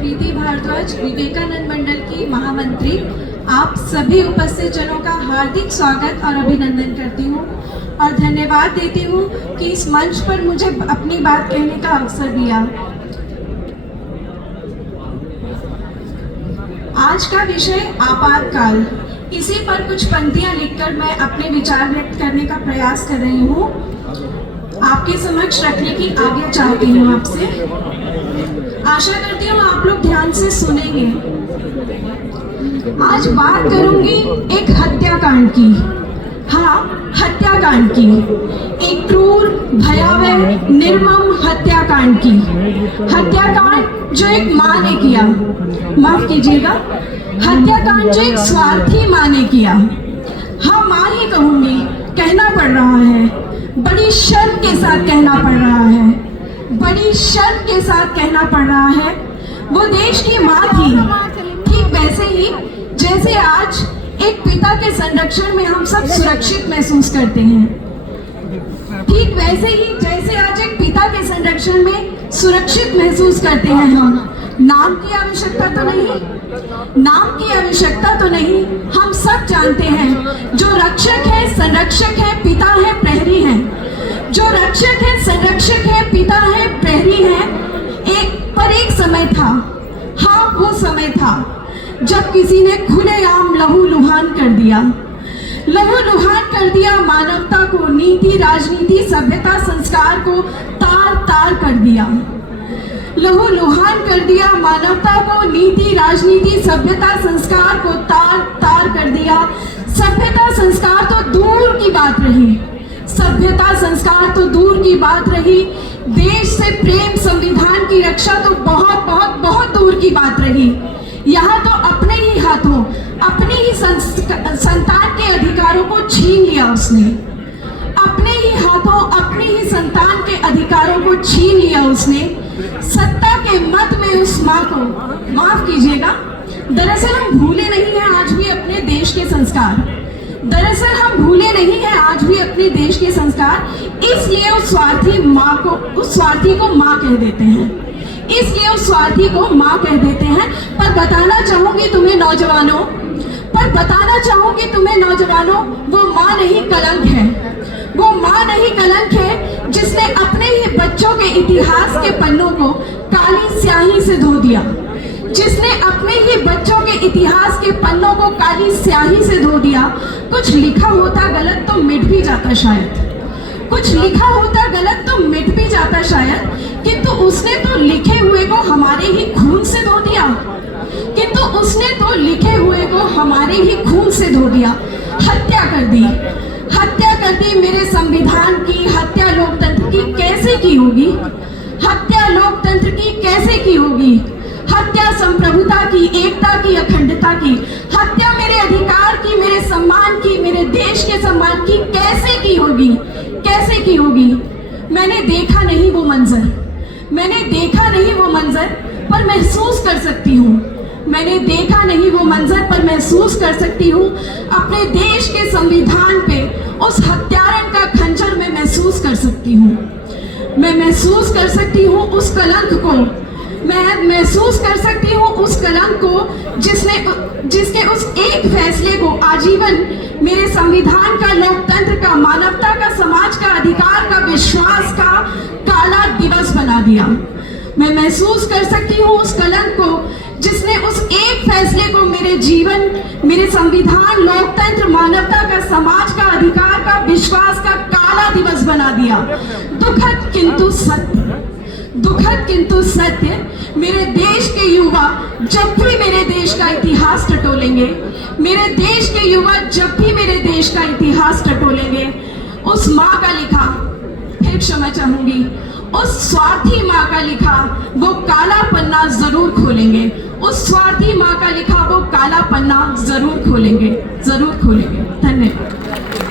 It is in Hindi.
प्रीति भारद्वाज, विवेकानंद मंडल की महामंत्री, आप सभी उपस्थित जनों का हार्दिक स्वागत और अभिनंदन करती हूँ और धन्यवाद देती हूँ कि इस मंच पर मुझे अपनी बात कहने का अवसर दिया। आज का विषय आपातकाल, इसी पर कुछ पंक्तियां लिखकर मैं अपने विचार व्यक्त करने का प्रयास कर रही हूँ, आपके समक्ष रखने की आज्ञा चाहती हूँ आपसे। आशा करती हूँ आप लोग ध्यान से सुनेंगे। आज बात करूंगी एक हत्याकांड की। हाँ, हत्याकांड की, एक क्रूर, भयावह, निर्मम हत्याकांड की। हत्याकांड जो एक माँ ने किया, माफ कीजिएगा, हत्याकांड जो एक स्वार्थी माँ ने किया। हाँ, माँ ही कहूंगी, कहना पड़ रहा है, बड़ी शर्म के साथ कहना पड़ रहा है, बड़ी शर्म के साथ कहना पड़ रहा है। वो देश की माँ थी, ठीक वैसे ही जैसे आज एक पिता के संरक्षण में हम सब सुरक्षित महसूस करते हैं, ठीक वैसे ही जैसे आज एक पिता के संरक्षण में सुरक्षित महसूस करते हैं हम। नाम की आवश्यकता तो नहीं, नाम की आवश्यकता तो नहीं, हम सब जानते हैं जो रक्षक है, संरक्षक है, पिता है, प्रहरी है। जो रक्षक है, संरक्षक है, पिता है, प्रहरी है। एक समय था, हाँ वो समय था जब किसी ने खुलेआम लहूलुहान कर दिया, लहूलुहान कर दिया मानवता को, नीति, राजनीति, सभ्यता, संस्कार को तार तार कर दिया। लहूलुहान कर दिया मानवता को, नीति, राजनीति, सभ्यता, संस्कार को तार तार कर दिया। सभ्यता, संस्कार तो दूर की बात रही, सभ्यता, संस्कार तो दूर की बात रही, देश से प्रेम, संविधान की रक्षा तो बहुत बहुत बहुत दूर की बात रही। यहाँ तो अपने ही हाथों अपनी ही संतान के अधिकारों को छीन लिया उसने, अपने ही हाथों अपनी ही संतान के अधिकारों को छीन लिया उसने। सत्ता के मद में उस माँ को, माफ कीजिएगा, दरअसल हम भूले नहीं हैं आज भी अपने देश के संस्कार, दरअसल हम भूले नहीं हैं आज भी अपने देश के संस्कार। इसलिए उस स्वार्थी माँ को, उस स्वार्थी को माँ कह देते हैं, इसलिए उस स्वार्थी को माँ कह देते हैं। पर बताना चाहूंगी तुम्हें नौजवानों, पर बताना चाहूंगी तुम्हें नौजवानों, वो माँ नहीं कलंक है, वो माँ नहीं कलंक है जिसने अपने ही बच्चों के इतिहास के पन्नों को काली स्याही से धो दिया, जिसने अपने ही बच्चों के इतिहास के पन्नों को काली स्याही से धो दिया। कुछ लिखा होता गलत तो मिट भी जाता शायद, कुछ लिखा होता गलत तो मिट भी जाता शायद, किंतु उसने तो लिखे हुए को हमारे ही खून से धो दिया, किंतु उसने तो लिखे हुए को हमारे ही खून से धो दिया। हत्या कर दी, हत्या कर दी मेरे संविधान की। हत्या लोकतंत्र की कैसे की होगी, हत्या लोकतंत्र की कैसे की होगी, हत्या संप्रभुता की, एकता की, अखंडता की, हत्या मेरे अधिकार की, मेरे सम्मान की, मेरे देश के सम्मान की कैसे की होगी, कैसे की होगी। मैंने देखा नहीं वो मंजर, मैंने देखा नहीं वो मंजर, पर महसूस कर सकती हूँ, मैंने देखा नहीं वो मंजर, पर महसूस कर सकती हूँ अपने देश के संविधान पे उस हत्यारन का खंजर मैं महसूस कर सकती हूँ, मैं महसूस कर सकती हूँ उस कलंक को, मैं महसूस कर सकती हूँ उस कलंक को जिसके उस एक फैसले को आजीवन मेरे संविधान का, लोकतंत्र का, मानवता का, समाज का, अधिकार का, विश्वास का काला दिवस बना दिया। मैं महसूस कर सकती हूँ उस कलंक को जिसने उस एक फैसले को मेरे जीवन, मेरे संविधान, लोकतंत्र, मानवता का, समाज का, अधिकार का, विश्वास का काला दिवस बना दिया। दुखद किंतु सत्य, दुखद किंतु सत्य, मेरे देश के युवा जब भी मेरे देश का इतिहास टटोलेंगे, मेरे देश के युवा जब भी मेरे देश का इतिहास टटोलेंगे, उस माँ का लिखा, फिर क्षमा चाहूंगी, उस स्वार्थी माँ का लिखा वो काला पन्ना जरूर खोलेंगे, उस स्वार्थी माँ का लिखा वो काला पन्ना जरूर खोलेंगे, जरूर खोलेंगे। धन्यवाद।